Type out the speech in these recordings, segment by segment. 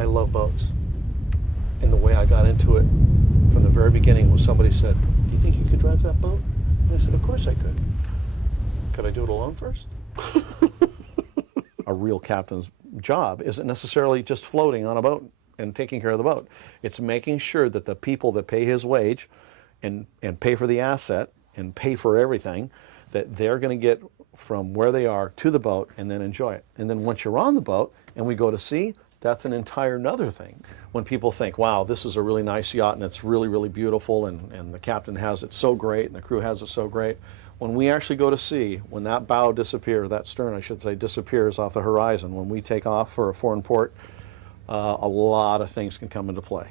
I love boats. And the way I got into it from the very beginning was somebody said, do you think you could drive that boat? And I said, of course I could. Could I do it alone first? A real captain's job isn't necessarily just floating on a boat and taking care of the boat. It's making sure that the people that pay his wage and pay for the asset and pay for everything, that they're going to get from where they are to the boat and then enjoy it. And then once you're on the boat and we go to sea, that's an entire nother thing. When people think, wow, this is a really nice yacht and it's really, really beautiful and the captain has it so great and the crew has it so great. When we actually go to sea, when that bow disappears, that stern I should say, disappears off the horizon, when we take off for a foreign port, a lot of things can come into play.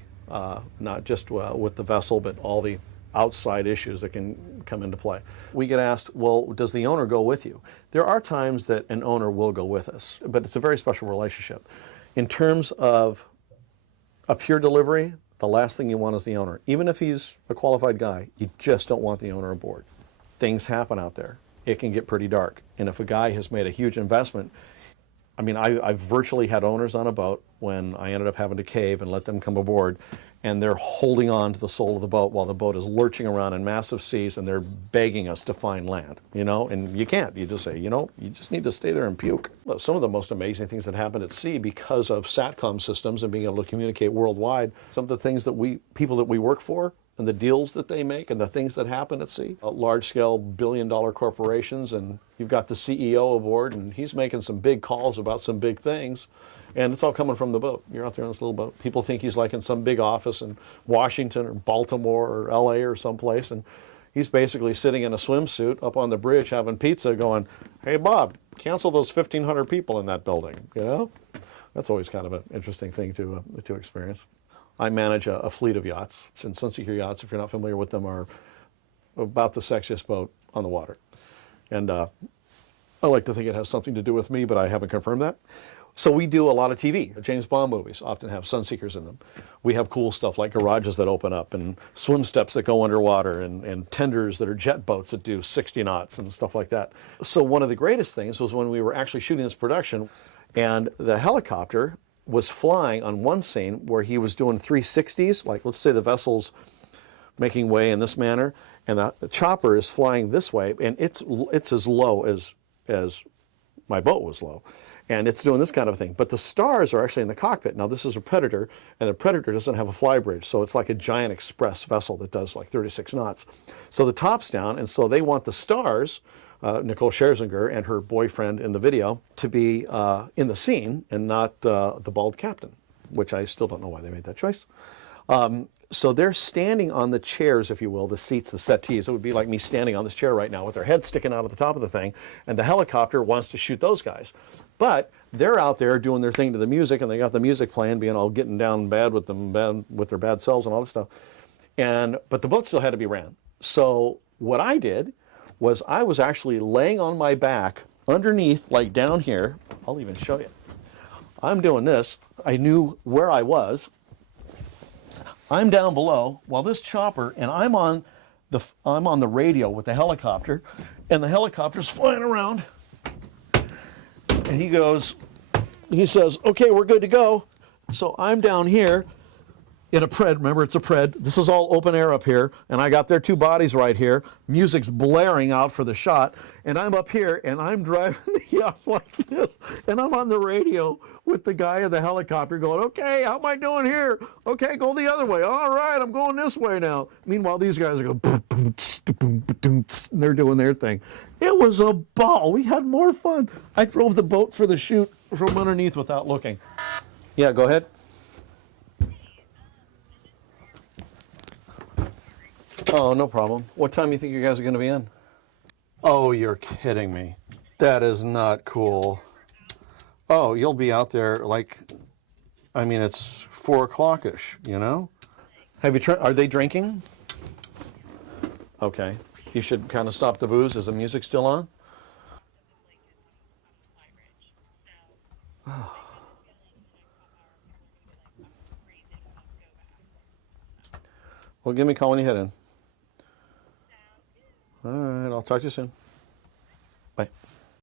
Not just with the vessel, but all the outside issues that can come into play. We get asked, well, does the owner go with you? There are times that an owner will go with us, but it's a very special relationship. In terms of a pure delivery, the last thing you want is the owner. Even if he's a qualified guy, you just don't want the owner aboard. Things happen out there. It can get pretty dark. And if a guy has made a huge investment, I mean, I've virtually had owners on a boat when I ended up having to cave and let them come aboard, and they're holding on to the sole of the boat while the boat is lurching around in massive seas, and they're begging us to find land, you know, and you can't. You just say, you know, you just need to stay there and puke. Some of the most amazing things that happen at sea because of SATCOM systems and being able to communicate worldwide, some of the things that people that we work for and the deals that they make and the things that happen at sea, large-scale billion-dollar corporations, and you've got the CEO aboard and he's making some big calls about some big things. And it's all coming from the boat. You're out there on this little boat. People think he's like in some big office in Washington or Baltimore or LA or someplace, and he's basically sitting in a swimsuit up on the bridge having pizza going, hey Bob, cancel those 1,500 people in that building, you know? That's always kind of an interesting thing to experience. I manage a fleet of yachts. And Sunseeker yachts, if you're not familiar with them, are about the sexiest boat on the water. And I like to think it has something to do with me, but I haven't confirmed that. So we do a lot of TV. James Bond movies often have Sunseekers in them. We have cool stuff like garages that open up and swim steps that go underwater and tenders that are jet boats that do 60 knots and stuff like that. So one of the greatest things was when we were actually shooting this production and the helicopter was flying on one scene where he was doing 360s, like let's say the vessel's making way in this manner and the chopper is flying this way and it's as low as my boat was low. And it's doing this kind of thing. But the stars are actually in the cockpit. Now this is a Predator, and the Predator doesn't have a flybridge, so it's like a giant express vessel that does like 36 knots. So the top's down, and so they want the stars, Nicole Scherzinger and her boyfriend in the video, to be in the scene and not the bald captain, which I still don't know why they made that choice. So they're standing on the chairs, if you will, the seats, the settees. It would be like me standing on this chair right now with their head sticking out of the top of the thing, and the helicopter wants to shoot those guys. But they're out there doing their thing to the music, and they got the music playing, being all getting down bad with them, with their bad selves and all this stuff. But the boat still had to be ran. So what I did was I was actually laying on my back underneath, like down here. I'll even show you. I'm doing this. I knew where I was. I'm down below while this chopper, and I'm on the radio with the helicopter, and the helicopter's flying around. And he says, okay, we're good to go. So I'm down here in a pred, remember it's a pred. This is all open air up here, and I got their two bodies right here. Music's blaring out for the shot, and I'm up here, and I'm driving the yacht like this, and I'm on the radio with the guy in the helicopter going, okay, how am I doing here? Okay, go the other way. All right, I'm going this way now. Meanwhile, these guys are going, boom, boom, boom, boom, and they're doing their thing. It was a ball. We had more fun. I drove the boat for the shoot from underneath without looking. Yeah, go ahead. Oh, no problem. What time do you think you guys are going to be in? Oh, you're kidding me. That is not cool. Oh, you'll be out there like, I mean, it's 4 o'clock-ish, you know? Are they drinking? Okay. You should kind of stop the booze. Is the music still on? Oh. Well, give me a call when you head in. All right, I'll talk to you soon.